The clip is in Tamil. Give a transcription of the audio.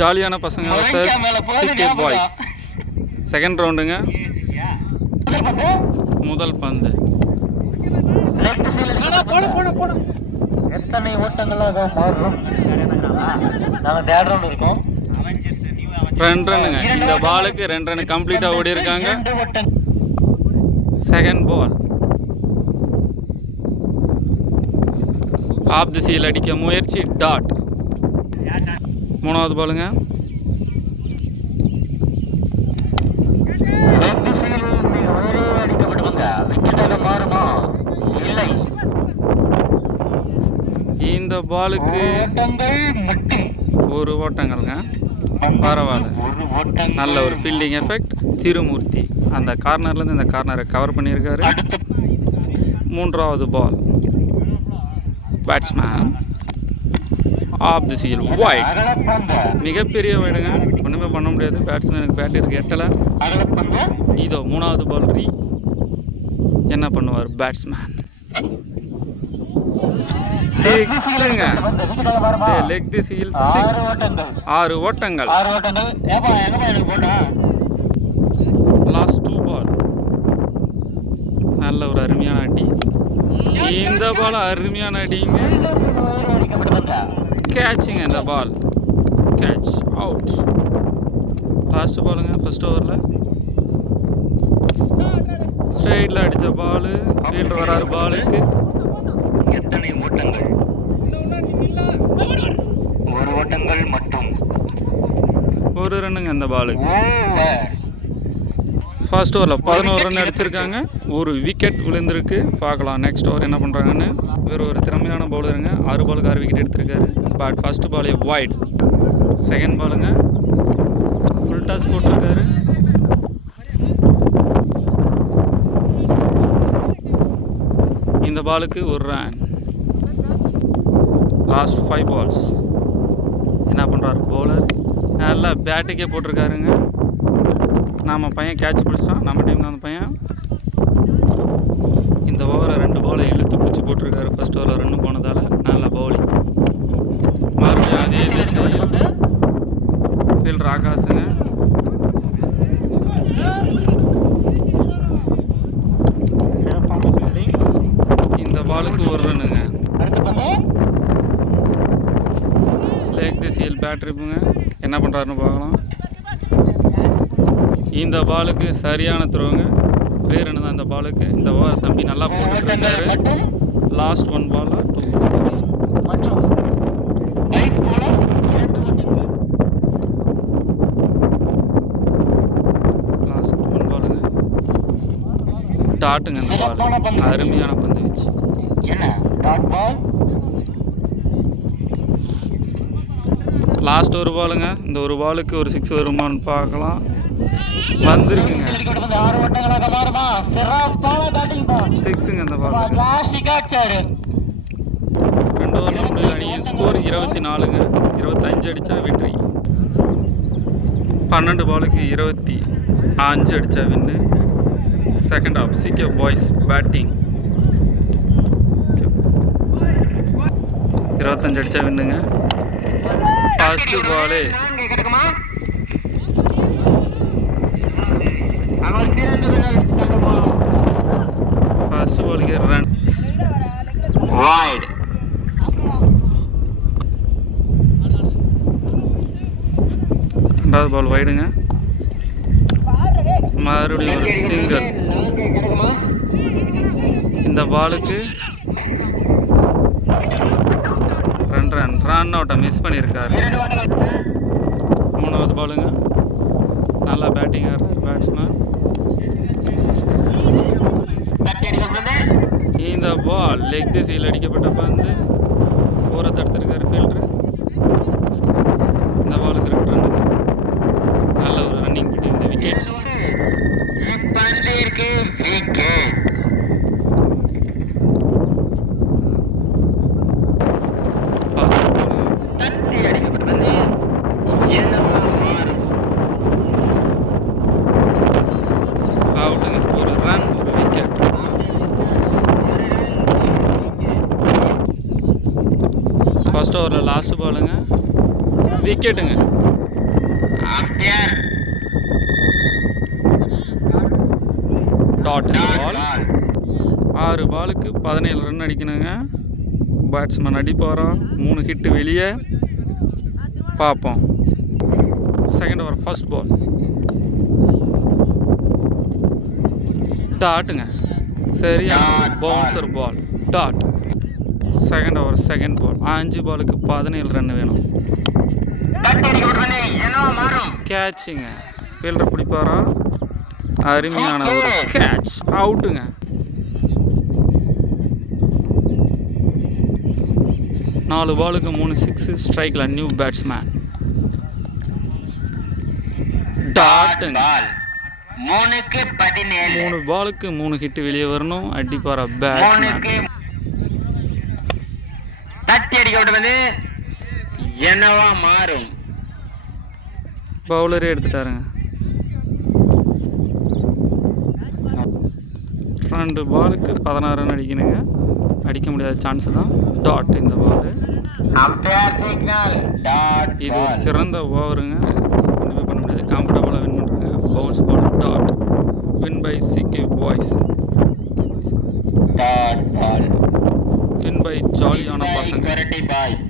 ஜாலியான பசங்க சிகே பாய்ஸ். செகண்ட் ரவுண்டுங்க. முதல் பந்து எத்தனை ஓட்டங்களாக மாறும். நாங்கள் தேர்ட் ரவுண்ட் இருக்கோம். 2 ரன்னுங்க. இந்த பாலுக்கு 2 ரன் கம்ப்ளீட்டாக ஓடி இருக்காங்க. செகண்ட் பால் ஆஃப் தி சீல் அடிக்க முயற்சி. டாட். மூணாவது பாலுங்க. இந்த பாலுக்கு ஒரு ஓட்டங்கள்ங்க. பரவாயில்ல, நல்ல ஒரு ஃபீல்டிங் எஃபெக்ட். திருமூர்த்தி அந்த கார்னர்லேருந்து இந்த கார்னரை கவர் பண்ணியிருக்காரு. மூன்றாவது பால் பேட்ஸ்மேன் ஆஃப் தி சீல் வைட். மிகப்பெரிய வைடுங்க, ஒன்றுமே பண்ண முடியாது. பேட்ஸ்மேனுக்கு பேட் இருக்கு, எட்டலை. இதோ மூணாவது பால் ரீ. என்ன பண்ணுவார் பேட்ஸ்மேன்? சிக்ஸுங்க. லெக் தி சீல் 6 ஓட்டங்கள். லாஸ்ட் 2 பால். நல்ல ஒரு அருமையான அடி. இந்த பால் அருமையான அடிங்க. கேட்சுங்க. இந்த பால் கேட்ச். அவுட். லாஸ்ட் பாலுங்க ஃபர்ஸ்ட் ஓவரில். ஸ்ட்ரைட்டில் அடித்த பால். ஃபீல்டர் வராரு பாலுக்கு. எத்தனை ஓட்டங்கள்? 1 ஓட்டங்கள் மட்டும். 1 ரன்னுங்க அந்த பாலுக்கு. ஃபர்ஸ்ட் ஓவரில் 11 ரன் அடிச்சிருக்காங்க. ஒரு விக்கெட் விழுந்திருக்கு. பார்க்கலாம் நெக்ஸ்ட் ஓவர் என்ன பண்ணுறாங்கன்னு. இவர் ஒரு திறமையான பவுலருங்க. 6 பாலுக்கு 6 விக்கெட் எடுத்திருக்காரு. பட் ஃபர்ஸ்ட் பாலே வைட். செகண்ட் பாலுங்க ஃபுல் டாஸ் போட்டிருக்காரு. இந்த பாலுக்கு 1 ரன். Last 5 balls. என்ன பண்ணுறாரு பவுலர்? நல்லா பேட்டுக்கே போட்டிருக்காருங்க. நம்ம பையன் கேட்ச் பிடிச்சிட்டான். நம்ம டீம் தான் அந்த பையன். இந்த ஓவரை 2 பாலை இழுத்து பிடிச்சி போட்டிருக்காரு. ஃபர்ஸ்ட் ஓவரில் 2 போனதால் நல்ல பவுலிங். மறுபடியும் அதே ஃபீல்டர் ஆகாசுங்க. இந்த பாலுக்கு 1 ரன்னுங்க. லேக் தி சீல் பேட்ரிப்புங்க. என்ன பண்ணுறாருன்னு பார்க்கலாம். இந்த பாலுக்கு சரியான த்ரோங்க. ஒரே ரன் தான் இந்த பாலுக்கு. இந்த ஓவர் தம்பி நல்லா போட்டுருக்காரு. லாஸ்ட் 1 பால் 2. லாஸ்ட் 1 பாலுங்க. டாட்டுங்க இந்த பால். அருமையான பந்து வச்சு. லாஸ்ட் 1 பாலுங்க. இந்த 1 பாலுக்கு ஒரு 6 வருமானு பார்க்கலாம். வந்துருக்குங்க. 6ங்க இந்த பாலுக்கு. 2 ஓவரில் முடிவு. அணியின் ஸ்கோர் 24ங்க. 25 அடித்தா வெற்றி. 12 பாலுக்கு 25 அடித்தா win. Second of CK boys batting. 25 அடித்தா வின்னுங்க. ஃபர்ஸ்ட் பாலே ஃபர்ஸ்ட் பாலுக்கு ரன். வைட். ரெண்டாவது பால் வைடுங்க. மறுபடியும் ஒரு சிங்கிள். இந்த பாலுக்கு 2 ரன். ரன் அவுட்டை மிஸ் பண்ணியிருக்காரு. மூணாவது பாலுங்க. நல்லா பேட்டிங் ஆடுறாரு பேட்ஸ்மேன். இந்த பால் லெக் தி சீல் அடிக்கப்பட்ட பந்து. 4 தடுத்திருக்காரு ஃபீல்டர். இந்த பாலுக்கு 2 ரன். நல்ல ஒரு ரன்னிங் பிடி. இந்த விக்கெட். அவுட்டுங்க. 1 ரன் 1 விக்கெட். ஃபர்ஸ்ட் ஓவரில் லாஸ்ட் பாலுங்க. விக்கெட்டுங்க. அம்பையர் டாட் இந்த டாட் பால். பால் 6 பாலுக்கு 17 ரன் அடிக்கணுங்க. பேட்ஸ்மேன் அடிப்பாரா? 3 ஹிட்டு வெளியே. பார்ப்போம். Second over first ball. டாட்டுங்க. சரியான Dot bouncer ball. Dot. Second over second ball. 5 பாலுக்கு 17 ரன் வேணும். தட்டடிக்கப்பட்டவனே என்னவா மாறும்? கேட்சுங்க. ஃபீல்டர் பிடிப்பாரா? அருமையான ஒரு கேட்ச். அவுட்டுங்க. நாலு பாலுக்கு 3 சிக்ஸு. ஸ்ட்ரைக்கில் நியூ பேட்ஸ்மேன். டாட்டுங்க. பால் 3க்கு 17 3 பாலுக்கு 3 ஹிட்டு வெளியே வரணும். அடிப்பாரா பேட்ஸ்மேன். 3க்கு தட்டி அடிக்கப்பட்டது என்னவா மாறும்? பவுலரே எடுத்துட்டாருங்க. 2 பாலுக்கு 16 ரன் அடிக்கணுங்க. அடிக்க முடியாத சான்ஸ் தான். டாட் இந்த பால். அம்பையர் சிக்னல் டாட் இது ஒரு பால் சிறந்த ஓவருங்க. ஒன்றுமே பண்ண முடியாது. காம்ஃபர்டபுளாக வின் பண்ணுறாங்க. Bounce ball dot. Win by CK boys. Dot ball win by ஜாலியான பசங்க. பாய்ஸ்